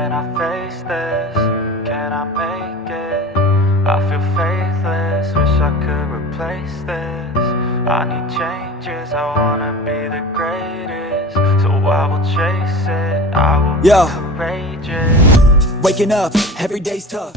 Can I face this? Can I make it? I feel faithless, wish I could replace this. I need changes, I wanna be the greatest. So I will chase it, I will be courageous. Waking up, every day's tough.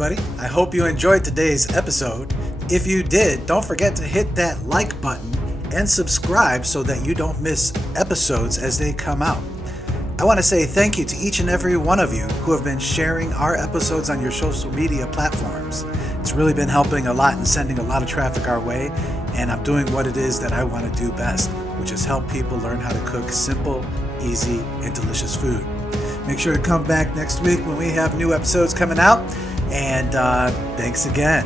everybody. I hope you enjoyed today's episode. If you did, don't forget to hit that like button and subscribe so that you don't miss episodes as they come out. I want to say thank you to each and every one of you who have been sharing our episodes on your social media platforms. It's really been helping a lot and sending a lot of traffic our way, and I'm doing what it is that I want to do best, which is help people learn how to cook simple, easy, and delicious food. Make sure to come back next week when we have new episodes coming out, and thanks again.